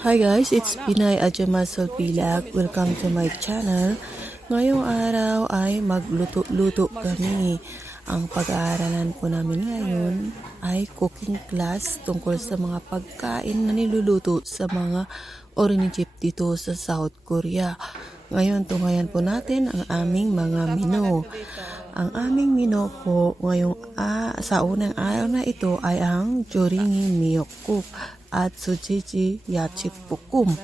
Hi guys, it's Pinay Adjamasol Pilak. Welcome to my channel. Ngayong araw ay magluto-luto kami. Ang pag-aaralan po namin ngayon ay cooking class tungkol sa mga pagkain na niluluto sa mga Orinchip dito sa South Korea. Ngayon, tunghayan po natin ang aming mga menu. Ang aming menu po ngayong sa unang araw na ito ay ang Joringi Miyokguk at Sujiji Yachipukum.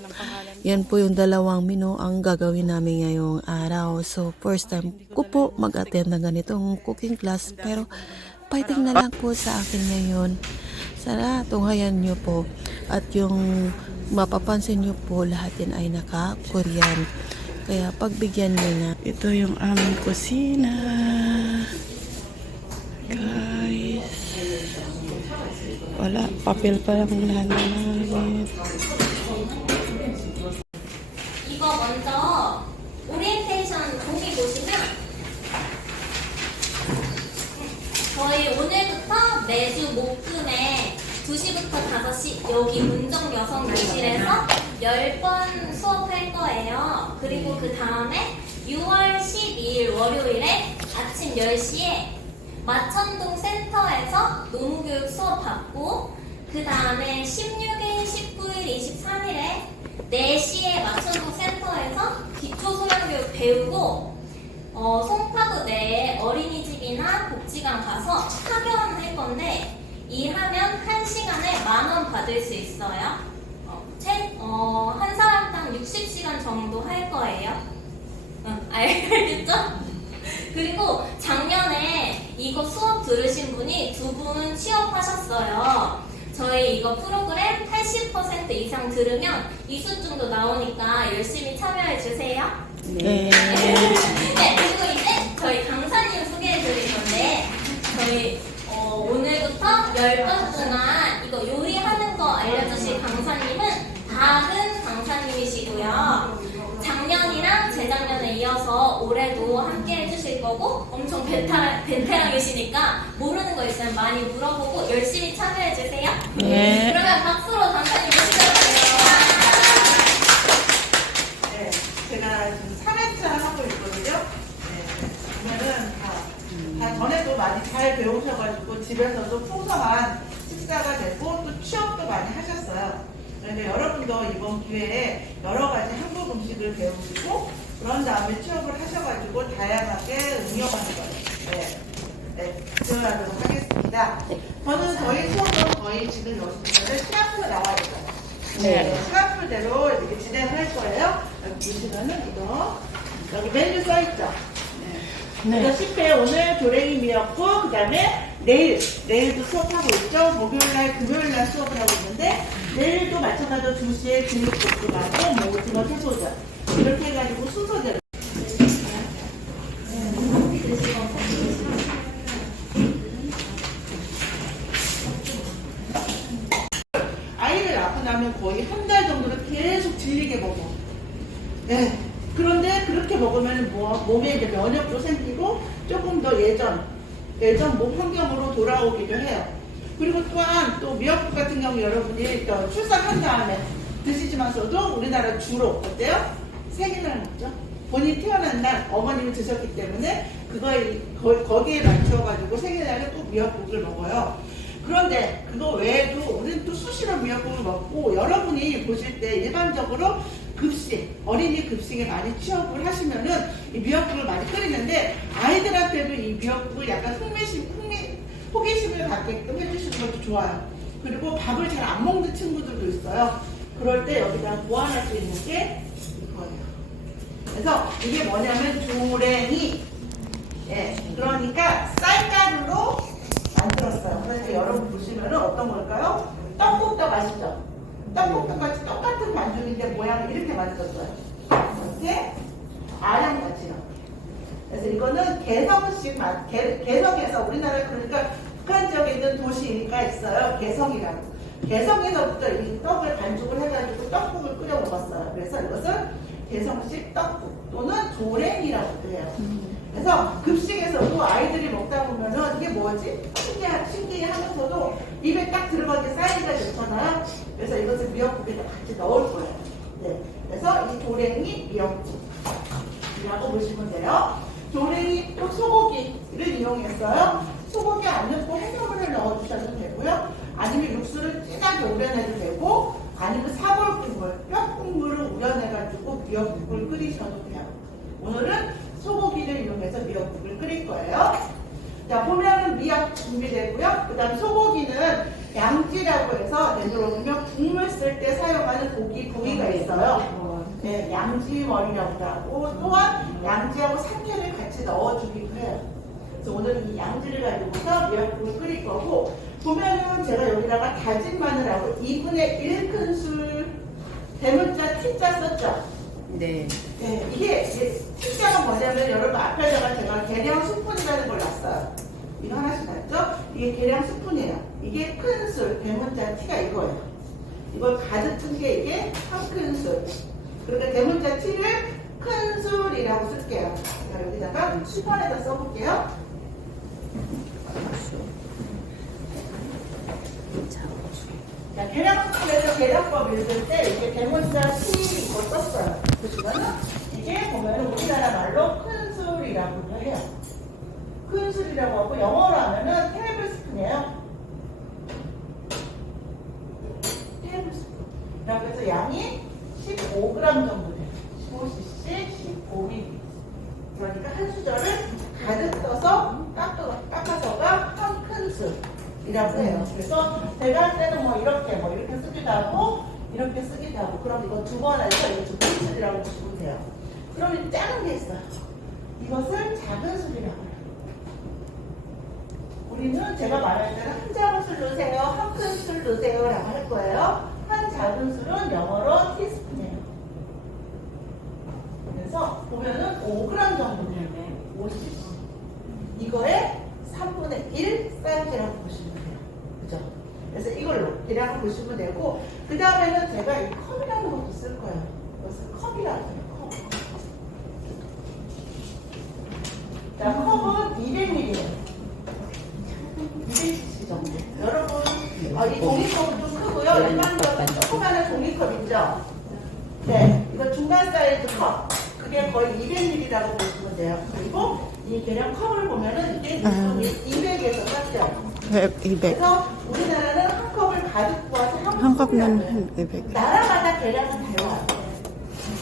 Yan po yung dalawang menu ang gagawin namin ngayong araw. So first time ko po mag-attend ng ganitong cooking class, pero fighting na lang po sa akin ngayon. Sana tunghayan nyo po at yung mapapansin nyo po lahat yan ay naka-Korean. Kaya pagbigyan nyo na. Ito yung aming kusina. Guys. Wala. Papel pa lang lalagay. 이거 먼저 오리엔테이션 보기 보시면 저희 오늘부터 매주 목금에 2시부터 5시 여기 문정 여성 교실에서 10번 수업할 거예요. 그리고 그 다음에 6월 12일 월요일에 아침 10시에 마천동 센터에서 노무교육 수업 받고 그 다음에 16일, 19일, 23일에 4시에 마천동 센터에서 기초소양교육 배우고 송파구 내에 어린이집이나 복지관 가서 학연할 건데 이 하면 1시간에 10,000원 받을 수 있어요. 한 사람당 60시간 정도 할 거예요. 알겠죠? 그리고 작년에 이거 수업 들으신 분이 2분 취업하셨어요. 저희 이거 프로그램 80% 이상 들으면 이수증도 나오니까 열심히 참여해 주세요. 네. 네, 그리고 이제 저희 강사님 소개해 드릴 건데 저희 오늘부터 10번 동안 이거 요리하는 거 알려주실 강사님은 박은 강사님이시고요. 작년이랑 재작년에 이어서 올해도 함께 해주실 거고 엄청 베테랑이시니까 모르는 거 있으면 많이 물어보고 열심히 참여해주세요. 네. 그러면 박수로 강사님 시작할게요. 네, 제가 지금 3회차 하고 있거든요. 네, 오늘은 다 전에도 많이 잘 배우셔가지고 집에서도 풍성한 식사가 되고 또 취업도 많이 하셨어요. 그런데 여러분도 이번 기회에 여러 가지 한국 음식을 배우시고 그런 다음에 취업을 하셔가지고 다양하게 응용하는 거예요. 네, 들어가도록 하겠습니다. 저는 저희 수업은 거의 지금 여기서는 시간표가 나와 있어요. 네, 시간표대로 이렇게 진행을 할 거예요. 여기 보시면은 이거 여기 메뉴 써 있죠. 네. 이거 10회 오늘 조랭이 미역국, 그 다음에 내일도 수업하고 있죠. 목요일날, 금요일날 수업을 하고 있는데 내일도 마찬가지로 2시에 근육볶음하고 오징어 채소전 이렇게 해가지고 순서대로 아이를 낳고 나면 거의 한 달 정도는 계속 질리게 먹어. 네. 그런데 그렇게 먹으면 몸에 이제 면역도 생기고 조금 더 예전 몸 환경으로 돌아오기도 해요. 그리고 또한 또 미역국 같은 경우 여러분이 또 출산한 다음에 드시지만서도 우리나라 주로 어때요? 생일날 먹죠. 본인이 태어난 날 어머님이 드셨기 때문에 거기에 맞춰가지고 생일날에 꼭 미역국을 먹어요. 그런데 그거 외에도 우리는 또 수시로 미역국을 먹고 여러분이 보실 때 일반적으로 급식, 어린이 급식에 많이 취업을 하시면은 이 미역국을 많이 끓이는데 아이들한테도 이 미역국을 약간 호기심을 갖게끔 해주시는 것도 좋아요. 그리고 밥을 잘 안 먹는 친구들도 있어요. 그럴 때 여기다 보완할 수 있는 게 이거예요. 그래서 이게 뭐냐면 조랭이. 예, 그러니까 쌀가루로 만들었어요. 그래서 여러분 보시면은 어떤 걸까요? 떡국도 맛있죠? 떡국도 같이 똑같은 반죽인데 모양을 이렇게 만들었어요. 이렇게 아량같이요. 그래서 이거는 개성식 개성에서 우리나라 그러니까 북한 지역에 있는 도시가 있어요. 개성이라고. 개성에서부터 이 떡을 반죽을 해가지고 떡국을 끓여 먹었어요. 그래서 이것을 개성식 떡국 또는 조랭이라고도 해요. 그래서 급식에서도 아이들이 먹다 보면은 이게 뭐지? 신기해 하면서도 입에 딱 들어가게 사이즈가 좋잖아요. 그래서 이것을 미역국에다 같이 넣을 거예요. 네. 그래서 이 조랭이 미역국이라고 보시면 돼요. 조랭이 또 소고기를 이용했어요. 소고기 안 넣고 해산물을 넣어주셔도 되고요. 아니면 육수를 진하게 우려내도 되고, 아니면 사골국물, 뼈국물을 우려내가지고 미역국을 끓이셔도 돼요. 오늘은 소고기를 이용해서 미역국을 끓일 거예요. 자, 보면은 미역 준비되고요. 그 다음 소고기는 양지라고 해서 예를 들면 국물 쓸 때 사용하는 고기 부위가 있어요. 네, 양지머리라고 하고, 또한 양지하고 사케를 같이 넣어주기도 해요. 그래서 오늘 이 양지를 가지고서 미역국을 끓일 거고, 보면은 제가 여기다가 다진 마늘하고 2분의 1큰술 대문자 T자 썼죠? 네. 네, 이게 T자가 뭐냐면 여러분 앞에다가 제가 계량 스푼이라는 걸 놨어요. 이거 하나씩 놨죠? 이게 계량 스푼이에요. 이게 큰술, 대문자 T가 이거예요. 이걸 가득 튼 게 이게 3큰술. 그러니까 대문자 T를 큰술이라고 쓸게요. 제가 여기다가 수판에다 써볼게요. 자, 계량법에서 계량법 읽을 때 이렇게 대문자 T 이거 썼어요. 보시면은 이게 보면은 우리나라 말로 큰술이라고 해요. 큰술이라고 하고 영어로 하면은 테이블스푼이에요. 테이블스푼. 그래서 양이 15g 정도 돼요. 15cc, 15ml. 그러니까 한 수저를 가득 떠서 깎아서가 한 큰술이라고 해요. 그래서 제가 할 때는 뭐 이렇게 쓰기도 하고 이렇게 쓰기도 하고, 그럼 이거 두 번 해서 이거 두 큰술이라고 보시면 돼요. 그럼 이 작은 게 있어요. 이것을 작은 술이라고 해요. 우리는 제가 말할 때는 한 작은 술 넣으세요, 한 큰 술 넣으세요 라고 할 거예요. 한 작은 술은 영어로 티스푼이에요. 그래서 보면은 5g 정도 되네. 50cc. 이거에 3분의 1 사이즈라고 보시면 돼요. 그죠? 그래서 이걸로 계량을 보시면 되고, 그 다음에는 제가 이 컵이라는 것도 쓸 거예요. 이것을 컵이라고 해요. 컵. 자, 컵은 200ml예요. 200cc 정도. 여러분, 이 종이컵은 좀 크고요. 일반적인 조그마한 종이컵이죠. 네, 이거 중간 사이즈 컵. 그게 거의 200ml라고 보시면 돼요. 그리고 이 계량 컵을 보면은 이게 200에서 샀죠. 200. 그래서 우리나라는 한 컵을 가득 부어서 한 컵은 200. 나라마다 계량은 달라요.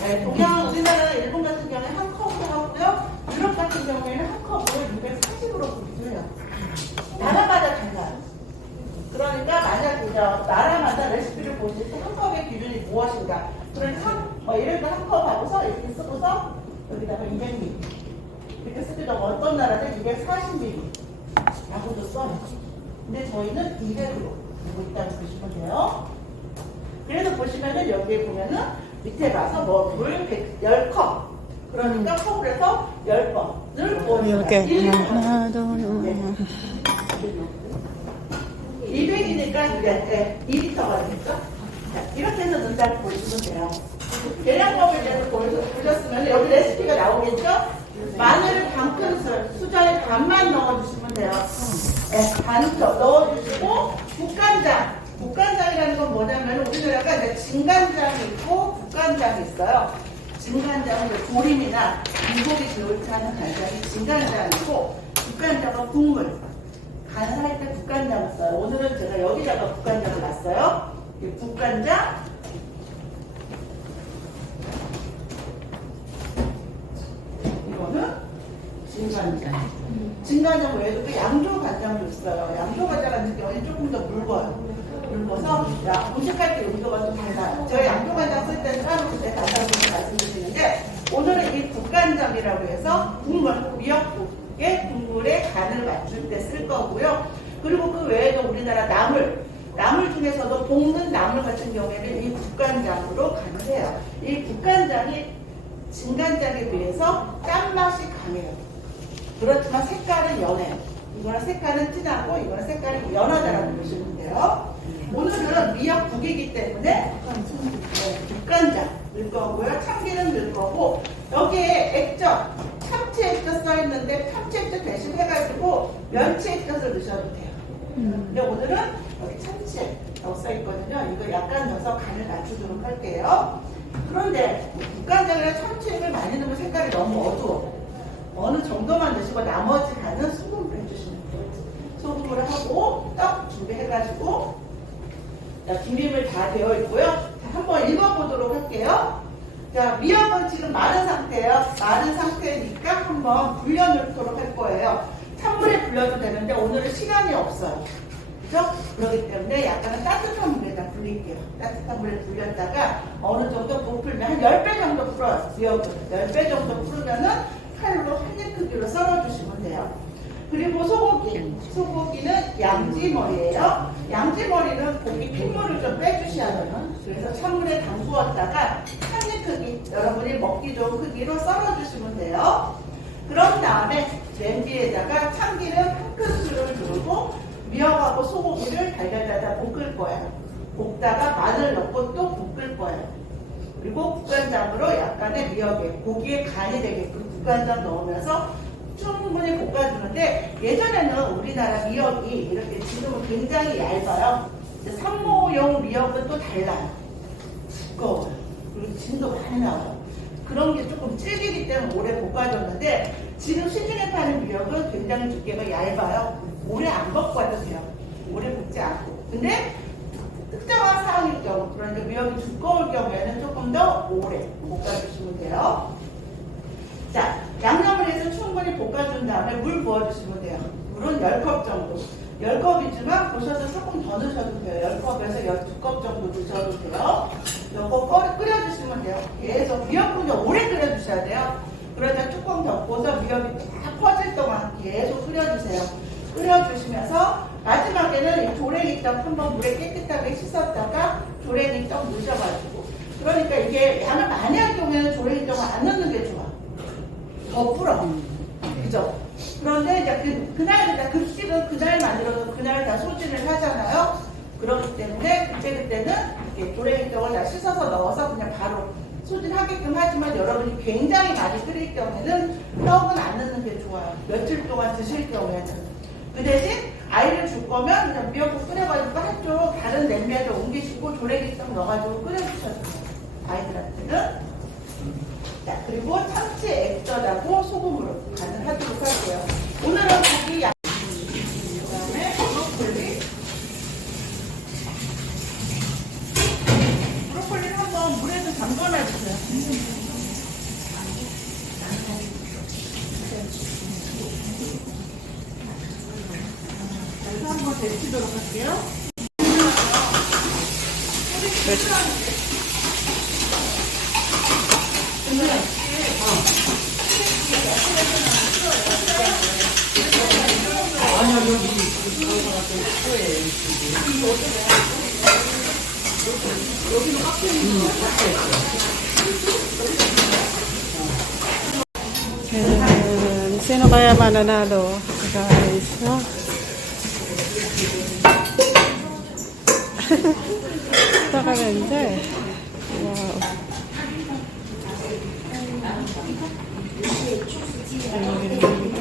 네, 동양, 우리나라, 일본 같은 경우에 한 컵으로 하고요. 유럽 같은 경우에는 한 컵을 240으로 보기도 해요. 나라마다 달라요. 그러니까 만약 나라마다 레시피를 보실 때 한 컵의 기준이 무엇인가. 그래서 예를 들어 한 컵 하고서 이렇게 쓰고서 여기다가 200ml 이렇게 쓰기도 하고, 어떤 나라는 240ml 라고도 써요. 근데 저희는 200으로 보고 있다고 보시면 돼요. 그래서 보시면은 여기에 보면은 밑에 가서 물 10컵. 그러니까 컵을 해서 10번을 부어줍니다. 이렇게 하나, 둘, 200이니까 이제 2리터가 되겠죠? 자, 이렇게 해서 넣는다고 보시면 돼요. 계량법에 대해서 보셨으면 여기 레시피가 나오겠죠? 마늘을 반 큰술, 수저에 반만 넣어주시면 돼요. 네, 반 넣어주시고, 국간장. 국간장이라는 건 뭐냐면 우리나라가 이제 진간장이 있고 국간장이 있어요. 진간장은 이제 조림이나 물고기 들어올 때 하는 간장이 진간장이고, 국간장은 국물. 간을 할 때 국간장을 써요. 오늘은 제가 여기다가 국간장을 놨어요. 이 국간장, 이거는 진간장. 진간장 외에도 또 양조간장도 있어요. 양조간장 같은 경우에는 조금 더 묽어요. 묽어서 음식할 때 용도가 좀 달라요. 제가 양조간장 쓸 때는 따로 그때 간장을 말씀드리는데, 오늘은 이 국간장이라고 해서 국물, 미역국의 국물에 간을 맞출 때 쓸 거고요. 그리고 그 외에도 우리나라 나물 중에서도 볶는 나물 같은 경우에는 이 국간장으로 간을 해요. 이 국간장이 진간장에 비해서 짠맛이 강해요. 그렇지만 색깔은 연해요. 이거는 색깔은 진하고 이거는 색깔이 연하다라고 보시면 돼요. 오늘은 미역국이기 때문에 국간장 넣을 거고요. 참기름 넣을 거고, 여기에 액젓, 참치 액젓 써있는데 참치 액젓 대신 해가지고 멸치 액젓을 넣으셔도 돼요. 근데 오늘은 여기 참치 액젓. 라고 써있거든요. 이거 약간 넣어서 간을 맞추도록 할게요. 그런데 국간장이랑 참치액을 많이 넣으면 색깔이 너무 어두워. 어느 정도만 넣으시고 나머지 간은 소금으로 해주시면 돼요. 소금으로 하고 떡 준비해가지고 비빔을 다 되어 있고요. 자, 한번 읽어보도록 할게요. 자, 미역은 지금 마른 상태예요. 마른 상태니까 한번 불려놓도록 할 거예요. 찬물에 불려도 되는데 오늘은 시간이 없어요. 그죠? 그렇기 때문에 약간은 따뜻한 물에다 불릴게요. 따뜻한 물에 불렸다가 어느 정도 부풀면 한 10배 정도 불어요. 미역은 10배 정도 부르면은 칼로 한 입 크기로 썰어주시면 돼요. 그리고 소고기. 소고기는 양지머리예요. 양지머리는 고기 핏물을 좀 빼주셔야 돼요. 그래서 찬물에 담구었다가 한 입 크기, 여러분이 먹기 좋은 크기로 썰어주시면 돼요. 그런 다음에 냄비에다가 참기름 한 큰술을 두르고 미역하고 소고기를 달달달달 볶을 거예요. 볶다가 마늘 넣고 또 볶을 거예요. 그리고 국간장으로 약간의 미역에 고기에 간이 되게끔 국간장 넣으면서 충분히 볶아주는데 예전에는 우리나라 미역이 이렇게 지금은 굉장히 얇아요. 산모용 미역은 또 달라요. 두꺼워요. 그리고 진도 많이 나와요. 그런 게 조금 질기기 때문에 오래 볶아줬는데 지금 시중에 파는 미역은 굉장히 두께가 얇아요. 오래 안 볶아도 돼요. 오래 볶지 않고. 근데 특정한 상황일 경우, 그러니까 미역이 두꺼울 경우에는 조금 더 오래 볶아주시면 돼요. 자, 양념을 해서 충분히 볶아준 다음에 물 부어주시면 돼요. 물은 10컵 정도. 10컵이지만 보셔서 조금 더 넣으셔도 돼요. 10컵에서 12컵 정도 넣으셔도 돼요. 이거 끓여주시면 돼요. 계속 미역국을 오래 끓여주셔야 돼요. 그러다 뚜껑 덮고서 미역이 쫙 퍼질 동안 계속 끓여주세요. 끓여주시면서 마지막에는 이 조랭이떡 한번 물에 깨끗하게 씻었다가 조랭이떡 넣으셔가지고 그러니까 이게 양을 많이 할 경우에는 조랭이떡을 안 넣는 게 좋아. 더 불어. 그죠? 그런데 이제 그날 급식은 그날 만들어서 그날 다 소진을 하잖아요. 그렇기 때문에 그때는 이렇게 조랭이떡을 다 씻어서 넣어서 그냥 바로 소진하게끔 하지만 여러분이 굉장히 많이 끓일 경우에는 떡은 안 넣는 게 좋아요. 며칠 동안 드실 경우에는. 그 대신 아이를 줄 거면 그냥 미역국 끓여가지고 한쪽 다른 냄비에다 옮기시고 조랭이떡 넣어가지고 끓여주셔도 돼요. 아이들한테는. 자, 그리고 참치 액젓하고 소금으로 간을 하도록 할게요. 오늘은 고기 양, 그 다음에 브로콜리. 브로콜리는 한번 물에서 담궈놔주세요. 그래서 한번 데치도록 할게요. Sino kaya mananalo, guys? No? Ito ka ganda eh. Wow. Ang ganda.